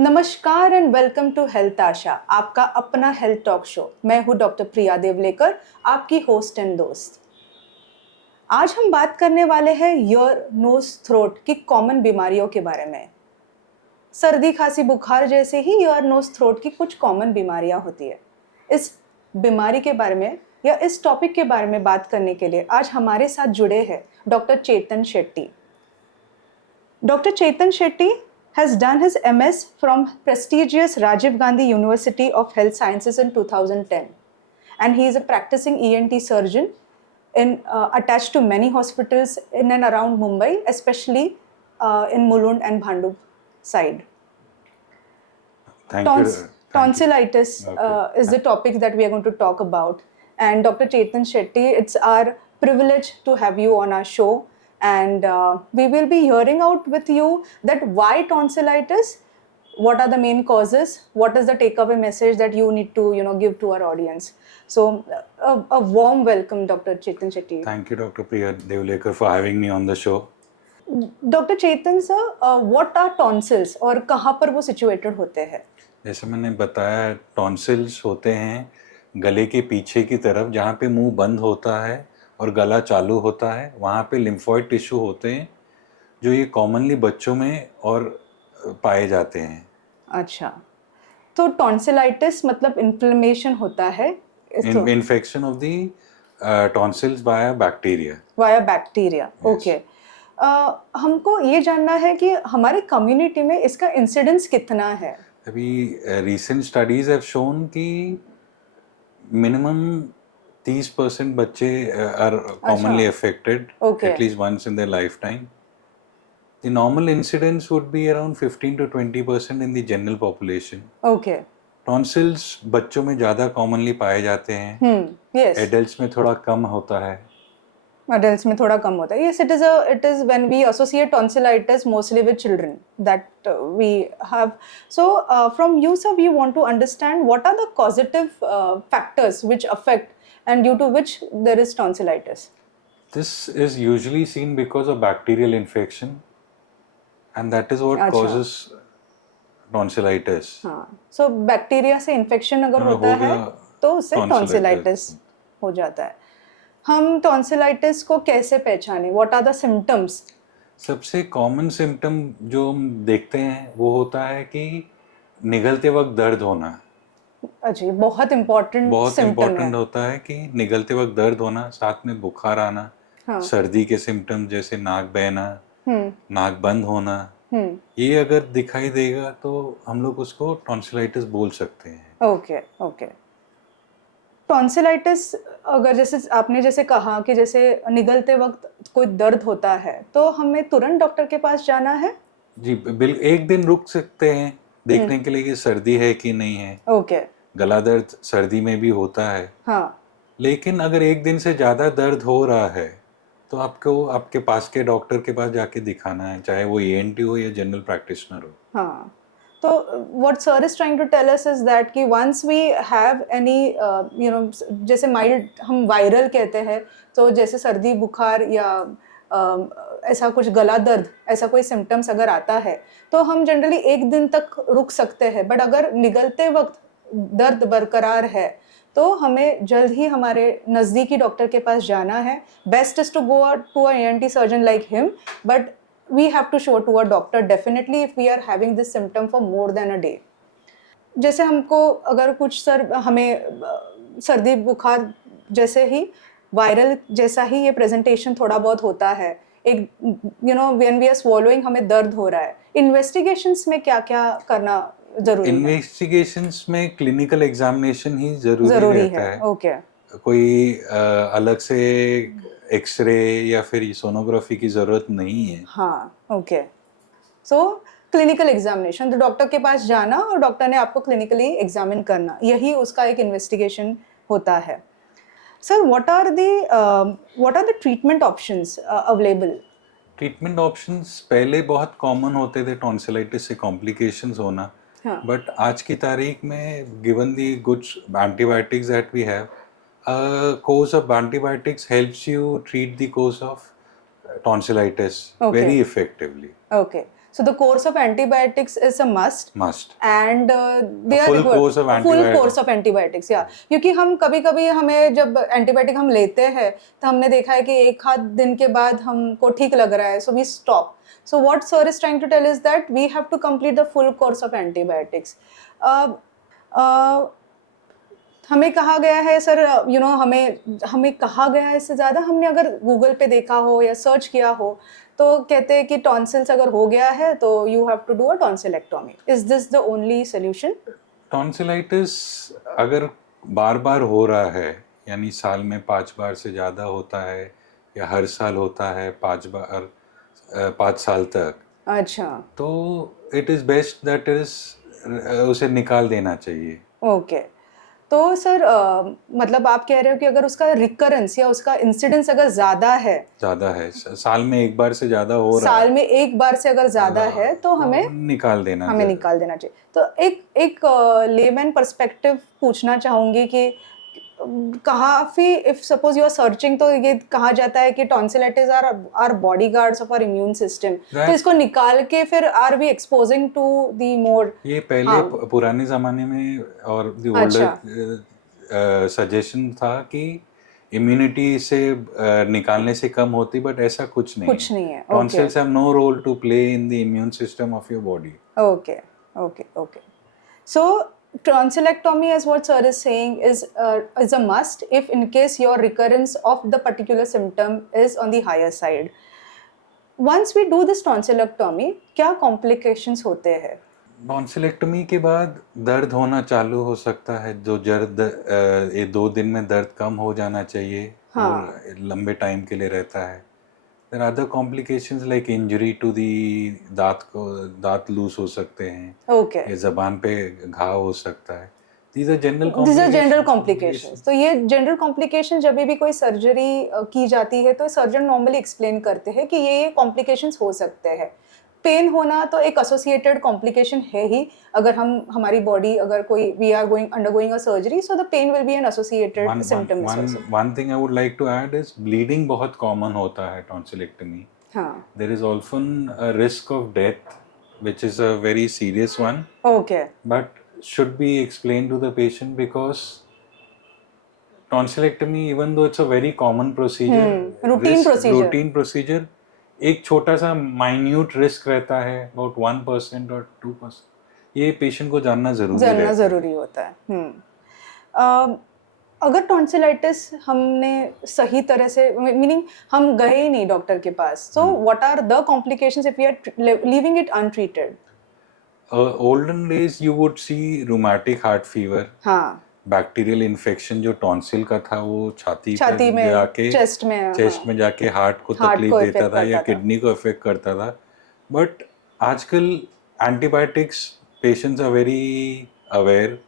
नमस्कार and welcome to health आशा, आपका अपना हेल्थ टॉक शो। मैं हूं डॉक्टर प्रिया देवलेकर, आपकी होस्ट एंड दोस्त। आज हम बात करने वाले हैं ईयर नोज थ्रोट की कॉमन बीमारियों के बारे में। सर्दी खांसी बुखार जैसे ही ईयर नोज थ्रोट की कुछ कॉमन बीमारियां होती है। इस बीमारी के बारे में या इस टॉपिक के बारे में बात करने के लिए आज हमारे साथ जुड़े हैं doctor Chetan Shetty. Dr. Chetan Shetty has done his MS from prestigious Rajiv Gandhi University of Health Sciences in 2010, and he is a practicing ENT surgeon attached to many hospitals in and around Mumbai, especially in Mulund and Bhandup side. Thank you. Tonsillitis Okay. is the topic that we are going to talk about. And Dr. Chetan Shetty, it's our privilege to have you on our show. And we will be hearing out with you that why tonsillitis, what are the main causes, what is the takeaway message that you need to give to our audience. So a warm welcome, Dr. Chetan Shetty. Thank you, Dr. Priya Devlekar, for having me on the show. Dr. Chetan sir, what are tonsils और कहाँ पर वो situated होते हैं? जैसे मैंने बताया, tonsils होते हैं गले के पीछे की तरफ, जहाँ पे मुंह बंद होता है और गला चालू होता है। वहाँ पे लिम्फॉइड टिश्यू होते हैं जो ये कॉमनली बच्चों में और पाए जाते हैं। अच्छा, तो टॉन्सिलाइटिस मतलब इन्फ्लेमेशन होता है, infection of the tonsils via bacteria. Okay. हमको ये जानना है कि हमारे कम्युनिटी में इसका इंसिडेंस कितना है? अभी रिसेंट स्टडीज हैव शोन कि मिनिमम 30% बच्चे are commonly affected at least once in their lifetime. The normal incidence would be around 15 to 20% in the general population. Okay. Tonsils बच्चों में ज़्यादा commonly पाए जाते हैं। Yes. Adults में थोड़ा कम होता है। Adults में थोड़ा कम होता है। Yes, it is when we associate tonsillitis mostly with children that we have. So from you, sir, we want to understand what are the causative factors which affect and due to which there is tonsillitis. This is usually seen because of bacterial infection, and that is what causes tonsillitis. हाँ, so bacteria से infection अगर होता है तो उससे tonsillitis हो जाता है। हम टॉन्सिलाइटिस को कैसे पहचानें? What are the symptoms? सबसे कॉमन सिम्टम जो हम देखते हैं वो होता है कि निगलते वक्त दर्द होना। अच्छा, बहुत इम्पोर्टेंट होता है कि निगलते वक्त दर्द होना, साथ में बुखार आना, सर्दी के सिम्टम जैसे नाक बहना, नाक बंद होना, ये अगर दिखाई देगा तो हम लोग उसको टॉन्सिलाइटिस बोल सकते हैं। ओके। टॉन्सिलाइटिस अगर जैसे कहा कि जैसे निगलते वक्त कोई दर्द होता है तो हमें तुरंत डॉक्टर के पास जाना है? जी बिल्कुल, एक दिन रुक सकते हैं देखने के लिए कि सर्दी है कि नहीं है। ओके। गला दर्द सर्दी में भी होता है। हाँ। लेकिन अगर एक दिन से ज़्यादा दर्द हो रहा है तो आपको आपके पास के डॉक्टर के पास जाके दिखाना है, चाहे वो ENT हो या जनरल प्रैक्टिशनर हो। हाँ, तो what sir is trying to tell us is that कि once we have any जैसे माइल्ड हम वायरल कहते हैं, तो जैसे सर्दी बुखार या ऐसा कुछ गला दर्द, ऐसा कोई सिम्टम्स अगर आता है तो हम जनरली एक दिन तक रुक सकते हैं। बट अगर निगलते वक्त दर्द बरकरार है तो हमें जल्द ही हमारे नज़दीकी डॉक्टर के पास जाना है। Best is to go to a ENT surgeon like him, but we have to show to a doctor definitely if we are having this symptom for more than a day. जैसे हमको अगर कुछ हमें सर्दी बुखार जैसे ही वायरल जैसा ही ये प्रेजेंटेशन थोड़ा बहुत होता है, एक when we are swallowing हमें दर्द हो रहा है, इन्वेस्टिगेशंस में क्या क्या करना जरूरी है? इन्वेस्टिगेशंस में क्लिनिकल एग्जामिनेशन ही जरूरी रहता है। ओके। कोई अलग से एक्सरे या फिर सोनोग्राफी की जरूरत नहीं है। हाँ, ओके। सो क्लिनिकल एग्जामिनेशन, तो डॉक्टर के पास जाना और डॉक्टर ने आपको क्लिनिकली एग्जामिन करना, यही उसका एक इन्वेस्टिगेशन होता है। Sir, what are the treatment options available? Treatment options पहले बहुत कॉमन होते थे टॉन्सिलाइटिस से कॉम्प्लिकेशंस होना, बट आज की तारीख में given the good antibiotics that we have, a course of antibiotics helps you treat the course of tonsillitis very effectively. Okay. So the course of antibiotics is a must. Must. And they are full required. course of full antibiotics. course of antibiotics, yeah. क्योंकि हम कभी-कभी हमें जब antibiotic हम लेते हैं तो हमने देखा है कि एक आध दिन के बाद हमको ठीक लग रहा है, so we stop. So what sir is trying to tell is that we have to complete the full course of antibiotics. हमें कहा गया है सर, हमें कहा गया है, इससे ज़्यादा हमने अगर गूगल पे देखा हो या सर्च किया हो तो कहते हैं कि टॉन्सिल्स अगर हो गया है तो you have to do a tonsillectomy. Is this the only solution? Tonsillitis अगर बार बार हो रहा है, यानी साल में 5 बार से ज़्यादा होता है या हर साल होता है 5 साल तक, अच्छा, तो इट इज़ बेस्ट दैट उसे निकाल देना चाहिए. ओके. तो सर मतलब आप कह रहे हो कि अगर उसका रिकरेंस या उसका इंसिडेंस अगर ज़्यादा है, साल में एक बार से ज़्यादा हो रहा साल में एक बार से अगर ज़्यादा है तो हमें निकाल देना चाहिए. तो एक लेमैन पर्सपेक्टिव पूछना चाहूँगी कि काफ़ी if suppose you are searching तो ये कहा जाता है कि tonsillitis are bodyguards of our immune system, तो इसको निकाल के फिर are we exposing to the more. ये पहले पुराने ज़माने में और द ओल्डर सजेशन था कि इम्यूनिटी से निकालने से कम होती, बट ऐसा कुछ नहीं है. Tonsils have no role to play in the immune system of your body. Okay. So tonsillectomy, as what sir is saying, is a must if in case your recurrence of the particular symptom is on the higher side. Once we do this tonsillectomy, क्या complications होते हैं? Tonsillectomy के बाद दर्द होना चालू हो सकता है, जो ये 2 दिन में दर्द कम हो जाना चाहिए. हाँ. और लंबे टाइम के लिए रहता है. There are other complications like injury to the दांत लूज हो सकते हैं. Okay. या ज़बान पे घाव हो सकता है. These are general complications. तो ये general complications जब भी कोई सर्जरी की जाती है तो सर्जन नॉर्मली एक्सप्लेन करते हैं कि ये complications हो सकते हैं. पेन होना तो एक एसोसिएटेड कॉम्प्लिकेशन है ही. अगर हमारी बॉडी अगर कोई we are undergoing a surgery, so the pain will be an associated symptom. One thing I would like to add is bleeding बहुत कॉमन होता है टॉन्सिलेक्टमी. हाँ. There is also a risk of death which is a very serious one. Okay. But should be explain to the patient because tonsillectomy, even though it's a very common procedure, routine procedure, एक छोटा सा minute risk रहता है, about 1% और 2%. ये patient को जानना जरूरी होता है. अगर टॉन्सिलाइटिस हमने सही तरह से, मीनिंग हम गए ही नहीं डॉक्टर के पास, so what are the complications if we are leaving it untreated? Olden days you would see rheumatic heart fever. हाँ. बैक्टीरियल इन्फेक्शन जो टॉन्सिल का था वो छाती में जाके चेस्ट में जाके हार्ट को तकलीफ देता था या किडनी को इफेक्ट करता था. बट आजकल antibiotics, patients are very aware.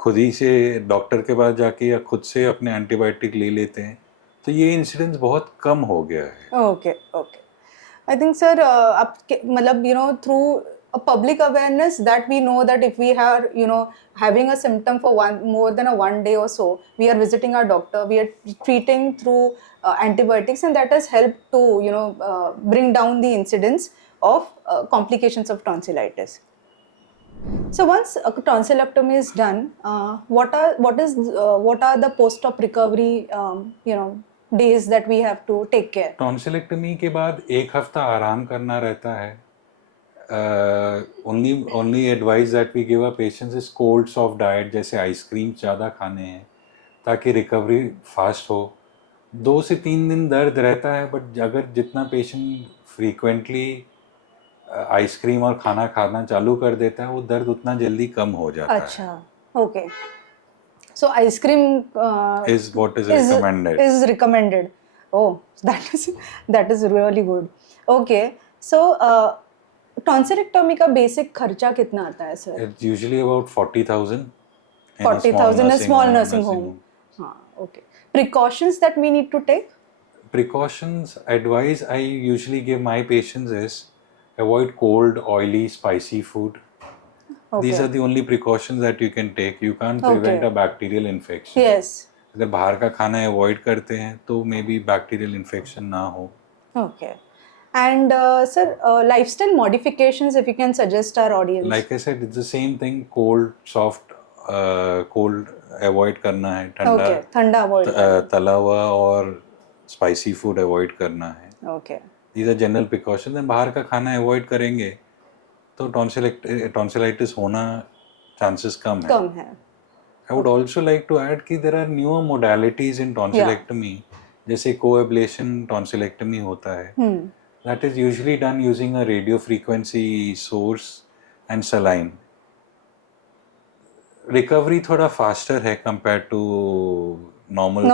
खुद ही से डॉक्टर के पास जाके या खुद से अपने एंटीबायोटिक ले लेते हैं, तो ये इंसिडेंस बहुत कम हो गया है. ओके. आई थिंक सर आप मतलब through a public awareness that we know that if we are having a symptom for more than one day or so, we are visiting our doctor, we are treating through antibiotics, and that has helped to bring down the incidence of complications of tonsillitis. So once a tonsillectomy is done, what are the post-op recovery days that we have to take care? Tonsillectomy के बाद 1 हफ्ता आराम करना रहता है. only advice that we give our patients is cold soft diet, जैसे ice cream ज़्यादा खाने हैं ताकि रिकवरी फास्ट हो. 2 से 3 दिन दर्द रहता है, बट अगर जितना पेशेंट फ्रीक्वेंटली आइसक्रीम और खाना खाना चालू कर देता है वो दर्द उतना जल्दी कम हो जाता है. अच्छा, okay. So ice cream is what is recommended. Oh, that is really good. Okay. So टॉन्सिलेक्टोमी का बेसिक खर्चा कितना आता है sir? It's usually about 40,000. 40,000 in a small nursing home. हाँ, okay. Precautions that we need to take? Precautions advice I usually give my patients is avoid cold, oily, spicy food. Okay. These are the only precautions that you can take. You can't prevent a bacterial infection. Yes. अगर बाहर का खाना avoid करते हैं तो may be bacterial infection ना हो. Okay. And sir, lifestyle modifications, if you can suggest our audience. Like I said, it's the same thing. Cold, soft, cold avoid करना है, ठंडा Okay, ठंडा avoid करना. तला हुआ और spicy food avoid करना है. Okay. These are general precautions. And बाहर का खाना avoid करेंगे तो tonsillitis होना chances कम है. I would also like to add कि there are newer modalities in tonsillectomy. जैसे co-ablation tonsillectomy होता है. That is usually done using a radio frequency source and saline. Recovery थोड़ा faster है compared to normal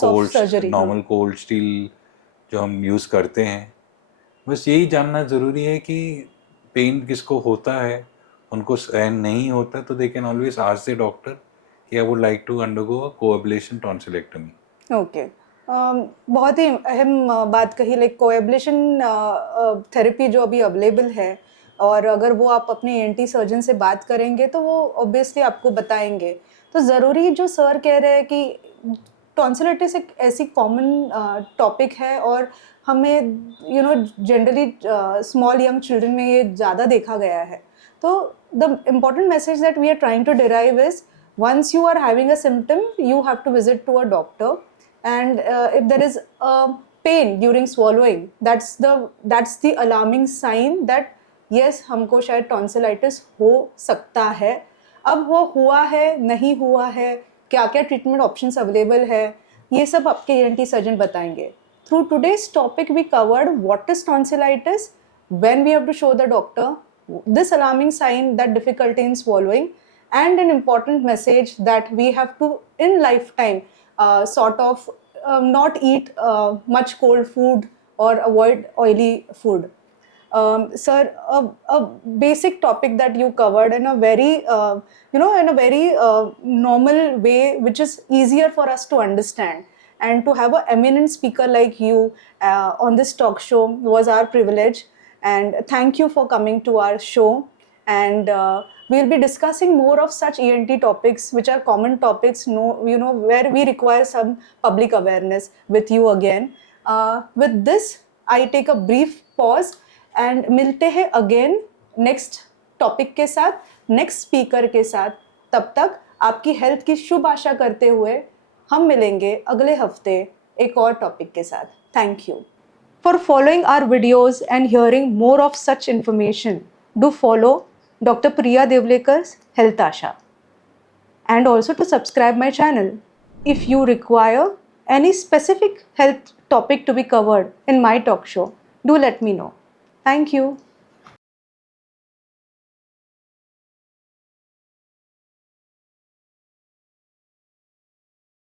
cold surgery, normal cold steel जो हम use करते हैं. बस यही जानना ज़रूरी है कि पेन किसको होता है, उनको सहन नहीं होता तो they can always ask the doctor कि I would like to undergo a co-ablation tonsillectomy. Okay. बहुत ही अहम बात कही, लाइक कोएब्लेशन थेरेपी जो अभी अवेलेबल है, और अगर वो आप अपने ENT सर्जन से बात करेंगे तो वो ऑब्वियसली आपको बताएंगे. तो ज़रूरी जो सर कह रहे हैं कि टॉन्सिलाइटिस एक ऐसी कॉमन टॉपिक है और हमें जनरली स्मॉल यंग चिल्ड्रन में ये ज़्यादा देखा गया है. तो the important message that we are trying to derive is once you are having a symptom, you have to visit to a doctor. And if there is a pain during swallowing, that's the alarming sign that yes, हमको शायद tonsillitis हो सकता है. अब वो हुआ है, नहीं हुआ है, क्या क्या ट्रीटमेंट ऑप्शंस अवेलेबल है, ये सब आपके ENT सर्जन बताएंगे. Through today's topic, we covered what is tonsillitis, when we have to show the doctor, this alarming sign, that difficulty in swallowing, and an important message that we have to in lifetime sort of not eat much cold food or avoid oily food. Sir, a basic topic that you covered in a very in a very normal way, which is easier for us to understand, and to have an eminent speaker like you on this talk show was our privilege. And thank you for coming to our show. And we'll be discussing more of such ENT topics, which are common topics, where we require some public awareness with you again. With this, I take a brief pause and मिलते हैं again next topic के साथ, next speaker के साथ. तब तक आपकी health की शुभ आशा करते हुए हम मिलेंगे अगले हफ्ते एक और टॉपिक के साथ. Thank you. For following our videos and hearing more of such information, do follow Dr. Priya Devlekar's Health Asha, and also to subscribe my channel. If you require any specific health topic to be covered in my talk show, do let me know. Thank you.